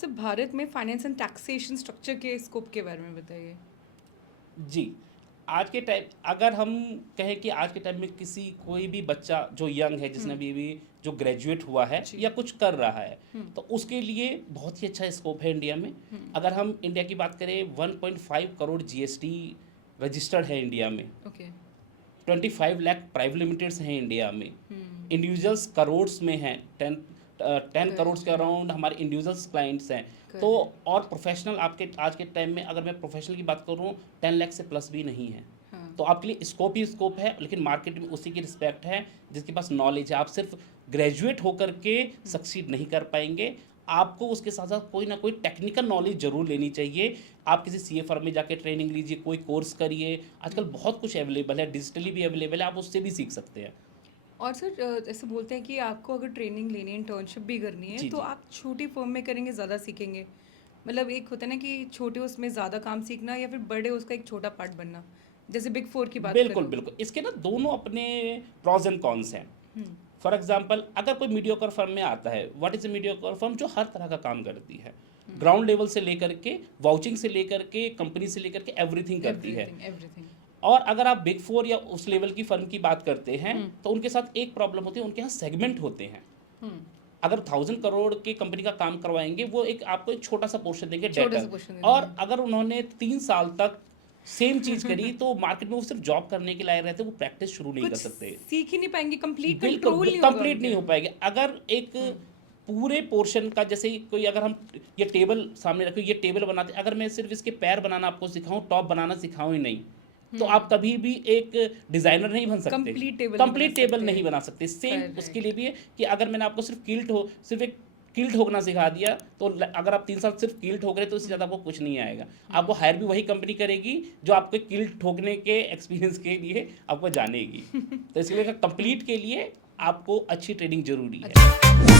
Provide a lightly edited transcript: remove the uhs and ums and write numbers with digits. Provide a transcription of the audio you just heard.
Sir Bharat में finance and taxation structure के scope के बारे में बताइए। जी, आज के टाइम अगर हम कहें कि आज के टाइम में किसी कोई भी बच्चा जो यंग है, जिसने अभी जो ग्रेजुएट हुआ है जी। या कुछ कर रहा है, तो उसके लिए बहुत ही अच्छा स्कोप है इंडिया में। अगर हम इंडिया की बात करें, 1.5 करोड़ जीएसटी रजिस्टर्ड है इंडिया में, ओके। 25 लाख प्राइवेट लिमिटेड्स हैं इंडिया में, इंडिविजुअल्स करोड्स में हैं, 10 करोड़ के अराउंड हमारे इंडिविजुअल्स क्लाइंट्स हैं। तो और प्रोफेशनल आपके आज के टाइम में अगर मैं प्रोफेशनल की बात करूँ 10 लाख से प्लस भी नहीं है। तो आपके लिए स्कोप ही स्कोप है, लेकिन मार्केट में उसी की रिस्पेक्ट है जिसके पास नॉलेज है। आप सिर्फ ग्रेजुएट होकर के सक्सीड नहीं कर पाएंगे, आपको उसके साथ साथ कोई ना कोई टेक्निकल नॉलेज जरूर लेनी चाहिए। आप किसी सीए फर्म में जाके ट्रेनिंग लीजिए, कोई कोर्स करिए, आजकल बहुत कुछ अवेलेबल है, डिजिटली भी अवेलेबल है, आप उससे भी सीख सकते हैं। और सर ऐसे बोलते हैं कि आपको अगर ट्रेनिंग लेनी है, इंटर्नशिप भी करनी है, जी, तो जी। आप छोटी फर्म में करेंगे ज़्यादा सीखेंगे। मतलब एक होता है ना कि छोटे उसमें ज़्यादा काम सीखना या फिर बड़े उसका एक छोटा पार्ट बनना, जैसे बिग फोर की बात बिल्कुल करें। बिल्कुल, इसके ना दोनों अपने प्रॉज एंड कॉन्स हैं। फॉर एग्जाम्पल, अगर कोई मीडियोकर फर्म में आता है, what is a mediocre firm? जो हर तरह का काम करती है, ग्राउंड लेवल से लेकर के वाउचिंग से लेकर के कंपनी से लेकर के एवरीथिंग करती है। एवरीथिंग। और अगर आप बिग फोर या उस लेवल की फर्म की बात करते हैं, तो उनके साथ एक प्रॉब्लम होती है, उनके यहाँ सेगमेंट होते हैं। अगर 1000 करोड़ की कंपनी का काम करवाएंगे, वो एक आपको एक छोटा सा पोर्शन देंगे डेटा। और अगर उन्होंने 3 साल तक सेम चीज करी तो मार्केट में वो सिर्फ जॉब करने के लायक रहते, वो प्रैक्टिस शुरू नहीं कर सकते। सीख ही नहीं पाएंगे, कंप्लीट बिल्कुल कंट्रोल नहीं होगा कंप्लीट नहीं हो पाएगी। अगर एक पूरे पोर्शन का, जैसे कोई अगर हम ये टेबल सामने रखें, ये टेबल बनाते, अगर मैं सिर्फ इसके पैर बनाना आपको सिखाऊं, टॉप बनाना सिखाऊं ही नहीं, तो आप कभी भी एक डिजाइनर नहीं बन सकते, कंप्लीट टेबल नहीं बना सकते। सेम उसके लिए भी है कि अगर मैंने आपको सिर्फ एक किल ठोकना सिखा दिया, तो अगर आप 3 साल सिर्फ किल ठोक रहे तो इससे ज़्यादा आपको कुछ नहीं आएगा। आपको हायर भी वही कंपनी करेगी जो आपके किल ठोकने के एक्सपीरियंस के लिए आपको जानेगी। तो इसलिए कंप्लीट के लिए आपको अच्छी ट्रेनिंग जरूरी है।